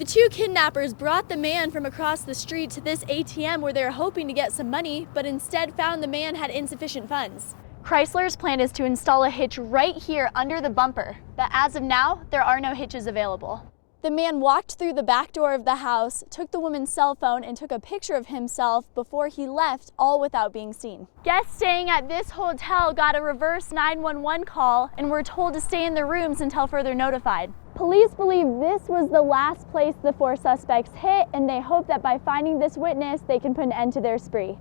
The two kidnappers brought the man from across the street to this ATM where they were hoping to get some money, but instead found the man had insufficient funds. Chrysler's plan is to install a hitch right here under the bumper, but as of now, there are no hitches available. The man walked through the back door of the house, took the woman's cell phone, and took a picture of himself before he left, all without being seen. Guests staying at this hotel got a reverse 911 call and were told to stay in their rooms until further notified. Police believe this was the last place the four suspects hit, and they hope that by finding this witness, they can put an end to their spree.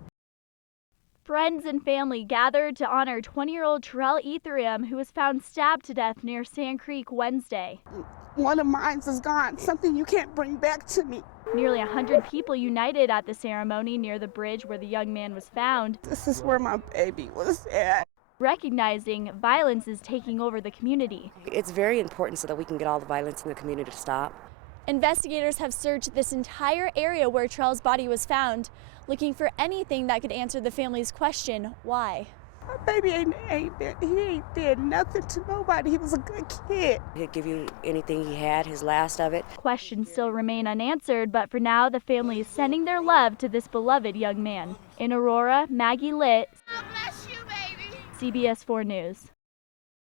Friends and family gathered to honor 20-year-old Terrell Ethereum, who was found stabbed to death near Sand Creek Wednesday. One of mine is gone, something you can't bring back to me. Nearly 100 people united at the ceremony near the bridge where the young man was found. This is where my baby was at. Recognizing violence is taking over the community. It's very important so that we can get all the violence in the community to stop. Investigators have searched this entire area where Terrell's body was found, looking for anything that could answer the family's question, why? My baby he ain't did nothing to nobody. He was a good kid. He'd give you anything he had, his last of it. Questions still remain unanswered, but for now, the family is sending their love to this beloved young man. In Aurora, Maggie Litt, God bless you, baby. CBS 4 News.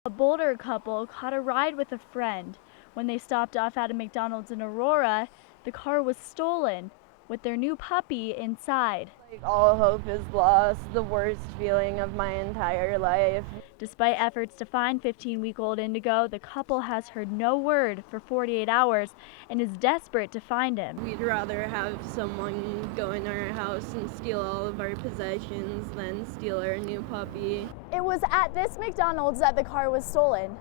A Boulder couple caught a ride with a friend. When they stopped off at a McDonald's in Aurora, the car was stolen, with their new puppy inside. All hope is lost, the worst feeling of my entire life. Despite efforts to find 15-week-old Indigo, the couple has heard no word for 48 hours and is desperate to find him. We'd rather have someone go in our house and steal all of our possessions than steal our new puppy. It was at this McDonald's that the car was stolen.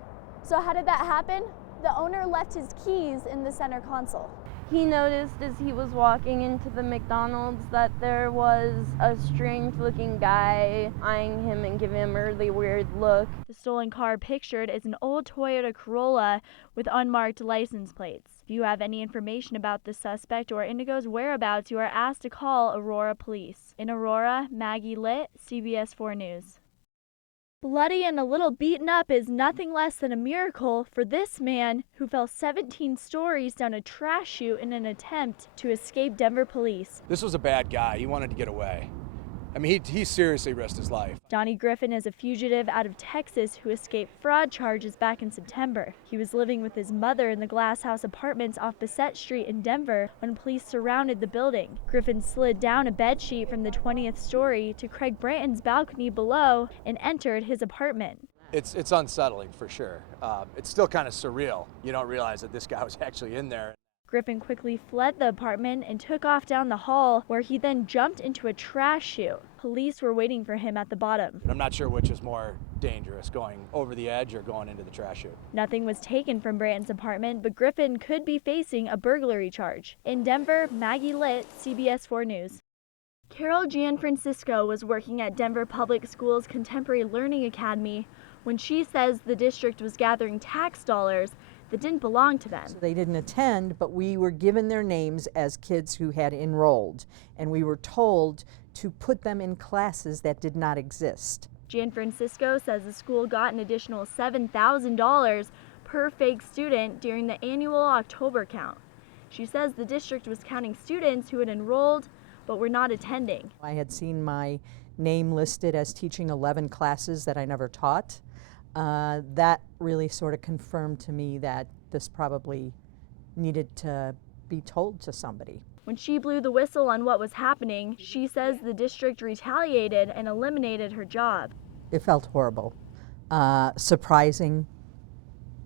So how did that happen? The owner left his keys in the center console. He noticed as he was walking into the McDonald's that there was a strange-looking guy eyeing him and giving him a really weird look. The stolen car pictured is an old Toyota Corolla with unmarked license plates. If you have any information about the suspect or Indigo's whereabouts, you are asked to call Aurora Police. In Aurora, Maggie Litt, CBS 4 News. Bloody and a little beaten up is nothing less than a miracle for this man who fell 17 stories down a trash chute in an attempt to escape Denver police. This was a bad guy. He wanted to get away. I mean, he seriously risked his life. Donnie Griffin is a fugitive out of Texas who escaped fraud charges back in September. He was living with his mother in the Glass House Apartments off Bassett Street in Denver when police surrounded the building. Griffin slid down a bedsheet from the 20th story to Craig Branton's balcony below and entered his apartment. It's unsettling for sure. It's still kind of surreal. You don't realize that this guy was actually in there. Griffin quickly fled the apartment and took off down the hall, where he then jumped into a trash chute. Police were waiting for him at the bottom. I'm not sure which is more dangerous, going over the edge or going into the trash chute. Nothing was taken from Branton's apartment, but Griffin could be facing a burglary charge. In Denver, Maggie Litt, CBS 4 News. Carol Gianfrancisco was working at Denver Public Schools Contemporary Learning Academy when she says the district was gathering tax dollars that didn't belong to them. So they didn't attend, but we were given their names as kids who had enrolled, and we were told to put them in classes that did not exist. Gianfrancisco says the school got an additional $7,000 per fake student during the annual October count. She says the district was counting students who had enrolled but were not attending. I had seen my name listed as teaching 11 classes that I never taught. That really sort of confirmed to me that this probably needed to be told to somebody. When she blew the whistle on what was happening, she says the district retaliated and eliminated her job. It felt horrible, surprising,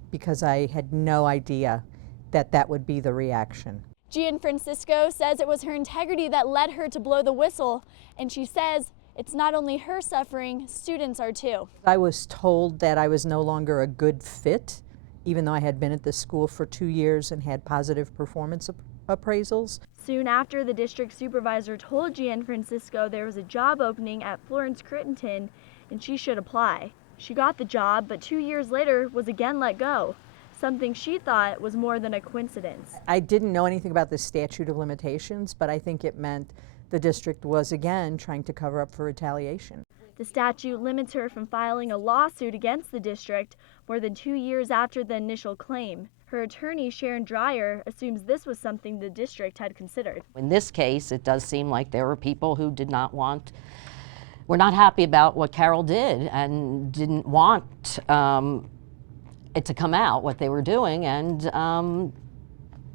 because I had no idea that that would be the reaction. Gianfrancisco says it was her integrity that led her to blow the whistle, and she says it's not only her suffering, students are too. I was told that I was no longer a good fit, even though I had been at this school for 2 years and had positive performance appraisals. Soon after, the district supervisor told Gianfrancisco there was a job opening at Florence Crittenton and she should apply. She got the job, but 2 years later was again let go, something she thought was more than a coincidence. I didn't know anything about the statute of limitations, but I think it meant the district was again trying to cover up for retaliation. The statute limits her from filing a lawsuit against the district more than 2 years after the initial claim. Her attorney, Sharon Dreyer, assumes this was something the district had considered. In this case, it does seem like there were people who were not happy about what Carol did and didn't want it to come out, what they were doing, and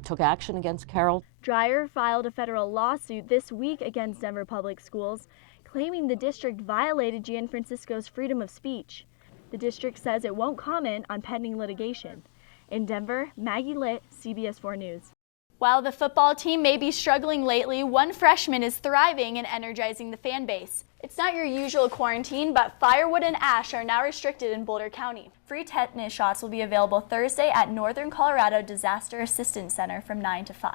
took action against Carol. Dreyer filed a federal lawsuit this week against Denver Public Schools, claiming the district violated Gianfrancisco's freedom of speech. The district says it won't comment on pending litigation. In Denver, Maggie Litt, CBS 4 News. While the football team may be struggling lately, one freshman is thriving and energizing the fan base. It's not your usual quarantine, but firewood and ash are now restricted in Boulder County. Free tetanus shots will be available Thursday at Northern Colorado Disaster Assistance Center from 9 to 5.